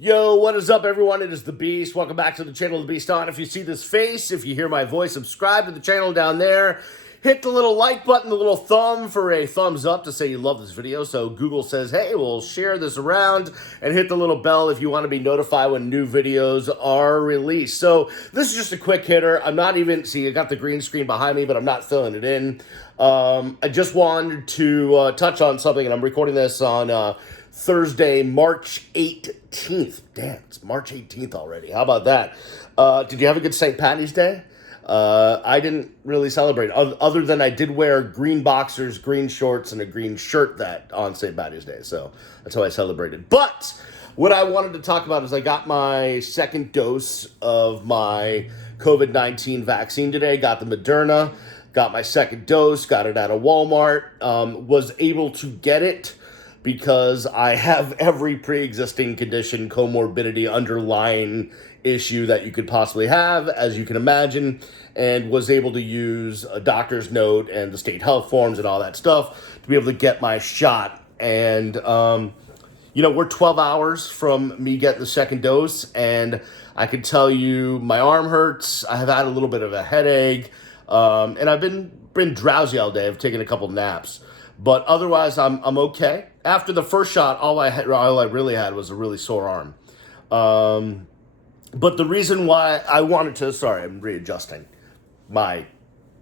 Yo, what is up, everyone? It is The Beast. Welcome back to the channel, The Beast On. If you see this face, if you hear my voice, subscribe to the channel down there. Hit the little like button, the little thumb for a thumbs up to say you love this video. So Google says, hey, we'll share this around, and hit the little bell if you want to be notified when new videos are released. So this is just a quick hitter. I'm not even, see, I got the green screen behind me, but I'm not filling it in. I just wanted to touch on something, and I'm recording this on Thursday, March 18th. Damn, it's March 18th already. How about that? Did you have a good St. Patty's Day? I didn't really celebrate, other than I did wear green boxers, green shorts, and a green shirt that on St. Patty's Day. So that's how I celebrated. But what I wanted to talk about is I got my second dose of my COVID-19 vaccine today. Got the Moderna. Got my second dose. Got it at a Walmart. Was able to get it because I have every pre-existing condition, comorbidity, underlying issue that you could possibly have, as you can imagine, and was able to use a doctor's note and the state health forms and all that stuff to be able to get my shot. And, we're 12 hours from me getting the second dose, and I can tell you my arm hurts. I have had a little bit of a headache, and I've been drowsy all day. I've taken a couple naps. But otherwise, I'm okay. After the first shot, all I really had was a really sore arm. But the reason why I wanted to, sorry, I'm readjusting my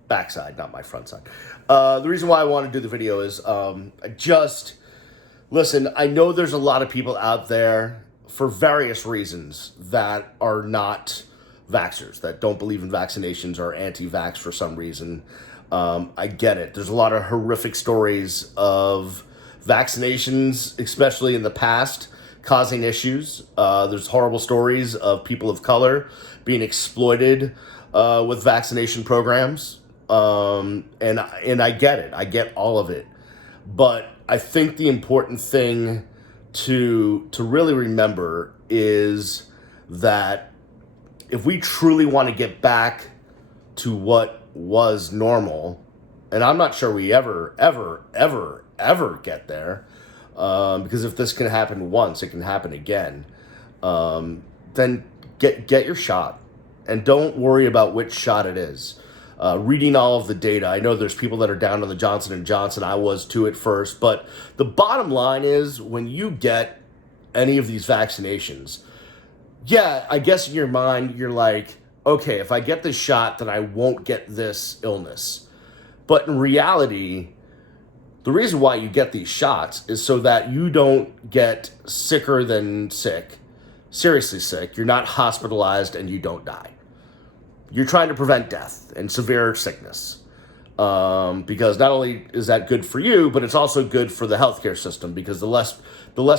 backside, not my front side. The reason why I want to do the video is listen, I know there's a lot of people out there for various reasons that are not vaxxers, that don't believe in vaccinations or anti-vax for some reason. I get it. There's a lot of horrific stories of vaccinations, especially in the past, causing issues. There's horrible stories of people of color being exploited with vaccination programs. And I get it. I get all of it. But I think the important thing to really remember is that if we truly want to get back to what was normal, and I'm not sure we ever get there, because if this can happen once, it can happen again. Then get your shot, and don't worry about which shot it is. Reading all of the data, I know there's people that are down on the Johnson & Johnson. I was too at first, but the bottom line is when you get any of these vaccinations, yeah, I guess in your mind, you're like, okay, if I get this shot, then I won't get this illness. But in reality, the reason why you get these shots is so that you don't get sicker than sick, seriously sick. You're not hospitalized and you don't die. You're trying to prevent death and severe sickness. Because not only is that good for you, but it's also good for the healthcare system, because the less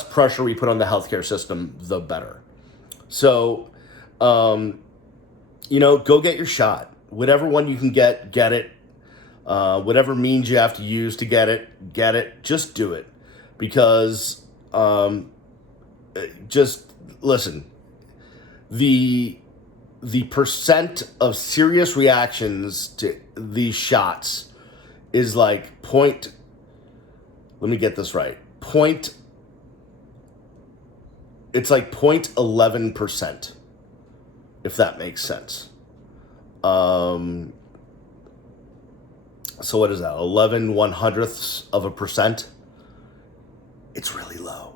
pressure we put on the healthcare system, the better. So, go get your shot. Whatever one you can get it. Whatever means you have to use to get it. Just do it. Because, just listen, the percent of serious reactions to these shots is like let me get this right. It's like 0.11%, if that makes sense. So what is that? 11/100ths%? It's really low.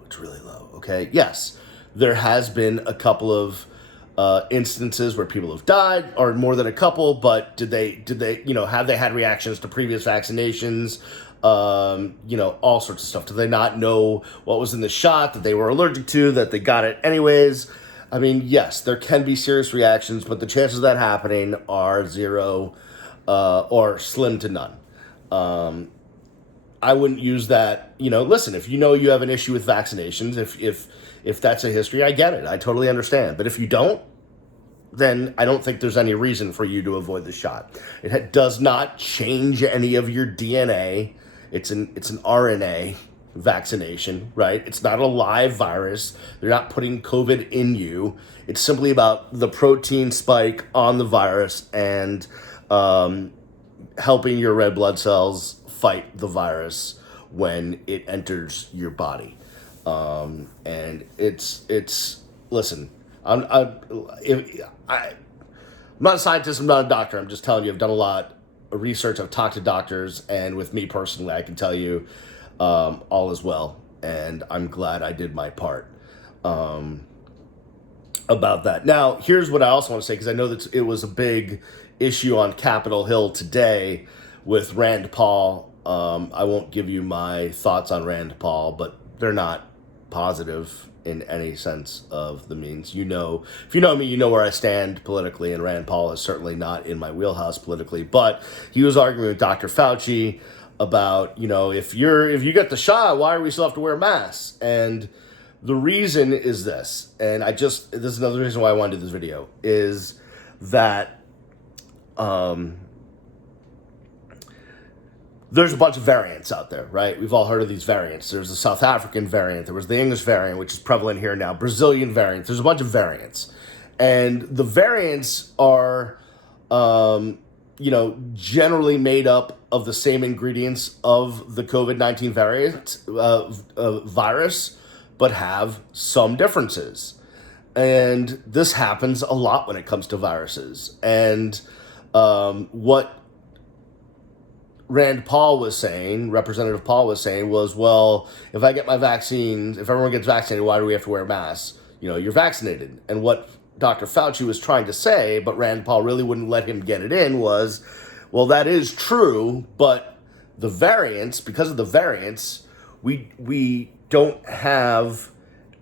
Okay. Yes, there has been a couple of instances where people have died, or more than a couple, but did they, have they had reactions to previous vaccinations? All sorts of stuff. Do they not know what was in the shot that they were allergic to, that they got it anyways? I mean, yes, there can be serious reactions, but the chances of that happening are zero, or slim to none. I wouldn't use that. Listen, if you have an issue with vaccinations, if that's a history, I get it. I totally understand. But if you don't, then I don't think there's any reason for you to avoid the shot. It does not change any of your DNA. It's an RNA vaccination, right? It's not a live virus. They're not putting COVID in you. It's simply about the protein spike on the virus and helping your red blood cells fight the virus when it enters your body. And it's listen, I'm not a scientist, I'm not a doctor. I'm just telling you, I've done a lot of research. I've talked to doctors, and with me personally, I can tell you all is well. And I'm glad I did my part about that. Now, here's what I also want to say, because I know that it was a big issue on Capitol Hill today with Rand Paul. I won't give you my thoughts on Rand Paul, but they're not positive in any sense of the means. You know, if you know me, you know where I stand politically, and Rand Paul is certainly not in my wheelhouse politically. But he was arguing with Dr. Fauci about, if you get the shot, why do we still have to wear masks? And the reason is this, and this is another reason why I wanted to do this video, is that there's a bunch of variants out there, right? We've all heard of these variants. There's the South African variant. There was the English variant, which is prevalent here now. Brazilian variant. There's a bunch of variants. And the variants are, generally made up of the same ingredients of the COVID-19 variant virus, but have some differences. And this happens a lot when it comes to viruses. And what Rand Paul was saying, Representative Paul was saying, was, well, if I get my vaccines, if everyone gets vaccinated, why do we have to wear masks? You're vaccinated. And what Dr. Fauci was trying to say, but Rand Paul really wouldn't let him get it in, was, well, that is true, but the variants, because of the variants, we don't have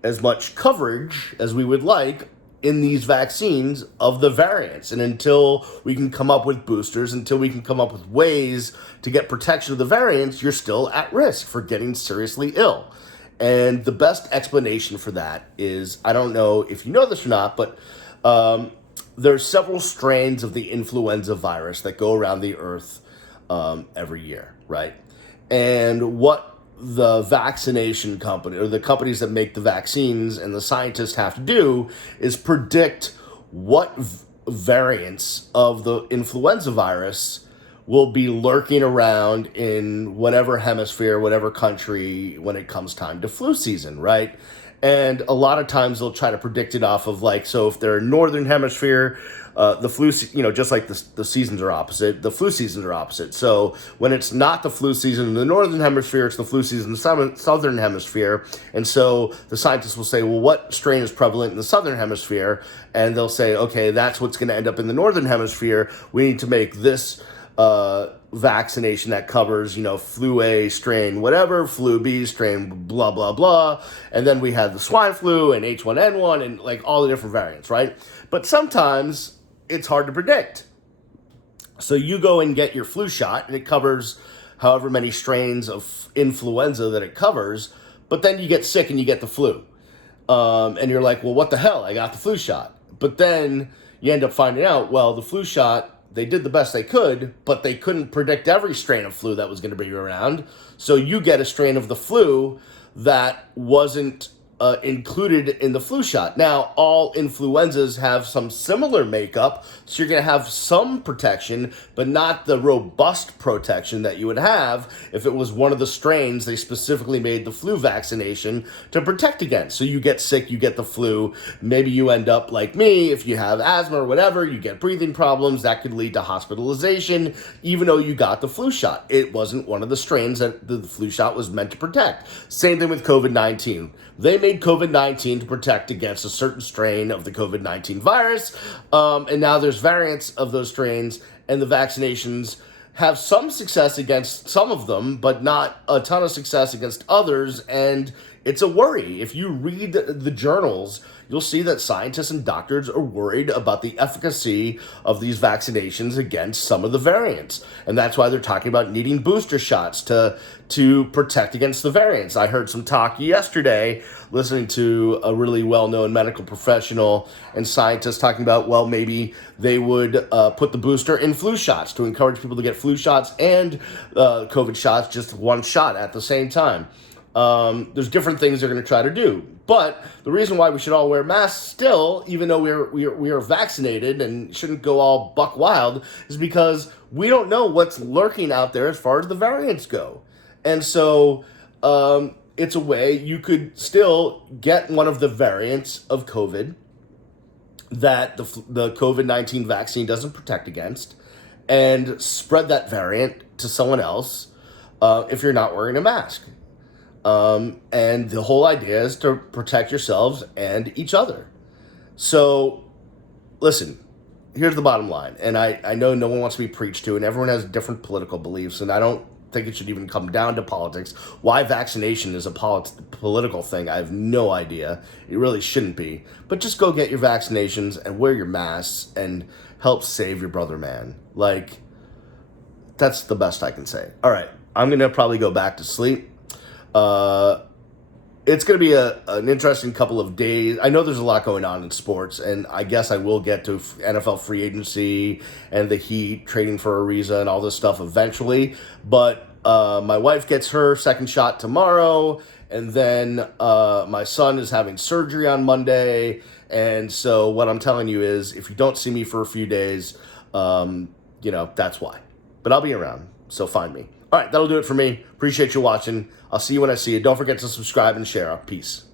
as much coverage as we would like in these vaccines of the variants. And until we can come up with boosters, until we can come up with ways to get protection of the variants, you're still at risk for getting seriously ill. And the best explanation for that is, I don't know if you know this or not, but there's several strains of the influenza virus that go around the earth every year, right? And what the vaccination company, or the companies that make the vaccines, and the scientists have to do is predict what variants of the influenza virus will be lurking around in whatever hemisphere, whatever country, when it comes time to flu season, right? And a lot of times they'll try to predict it off of, so if they're in northern hemisphere, the flu, just like the seasons are opposite, the flu seasons are opposite. So when it's not the flu season in the northern hemisphere, it's the flu season in the southern hemisphere. And so the scientists will say, well, what strain is prevalent in the southern hemisphere? And they'll say, okay, that's what's going to end up in the northern hemisphere. We need to make this vaccination that covers, flu A strain, whatever, flu B strain, blah, blah, blah. And then we have the swine flu and H1N1 and all the different variants, right? But sometimes it's hard to predict. So you go and get your flu shot, and it covers however many strains of influenza that it covers, but then you get sick and you get the flu. And you're like, well, what the hell? I got the flu shot. But then you end up finding out, well, the flu shot, they did the best they could, but they couldn't predict every strain of flu that was going to be around. So you get a strain of the flu that wasn't included in the flu shot. Now, all influenzas have some similar makeup, so you're going to have some protection, but not the robust protection that you would have if it was one of the strains they specifically made the flu vaccination to protect against. So you get sick, you get the flu, maybe you end up like me, if you have asthma or whatever, you get breathing problems, that could lead to hospitalization, even though you got the flu shot. It wasn't one of the strains that the flu shot was meant to protect. Same thing with COVID-19. They made COVID-19 to protect against a certain strain of the COVID-19 virus, and now there's variants of those strains, and the vaccinations have some success against some of them, but not a ton of success against others, and it's a worry. If you read the journals, you'll see that scientists and doctors are worried about the efficacy of these vaccinations against some of the variants. And that's why they're talking about needing booster shots to protect against the variants. I heard some talk yesterday, listening to a really well-known medical professional and scientist talking about, well, maybe they would put the booster in flu shots to encourage people to get flu shots and COVID shots, just one shot at the same time. There's different things they're going to try to do. But the reason why we should all wear masks still, even though we are vaccinated and shouldn't go all buck wild, is because we don't know what's lurking out there as far as the variants go. And so it's a way you could still get one of the variants of COVID that the COVID-19 vaccine doesn't protect against, and spread that variant to someone else if you're not wearing a mask. And the whole idea is to protect yourselves and each other. So, listen, here's the bottom line. And I know no one wants to be preached to, and everyone has different political beliefs, and I don't think it should even come down to politics. Why vaccination is a political thing, I have no idea. It really shouldn't be. But just go get your vaccinations and wear your masks and help save your brother, man. Like, that's the best I can say. All right, I'm going to probably go back to sleep. It's going to be an interesting couple of days. I know there's a lot going on in sports, and I guess I will get to NFL free agency and the Heat trading for Ariza and all this stuff eventually. But my wife gets her second shot tomorrow, and then my son is having surgery on Monday. And so what I'm telling you is, if you don't see me for a few days, that's why. But I'll be around, so find me. All right, that'll do it for me. Appreciate you watching. I'll see you when I see you. Don't forget to subscribe and share. Peace.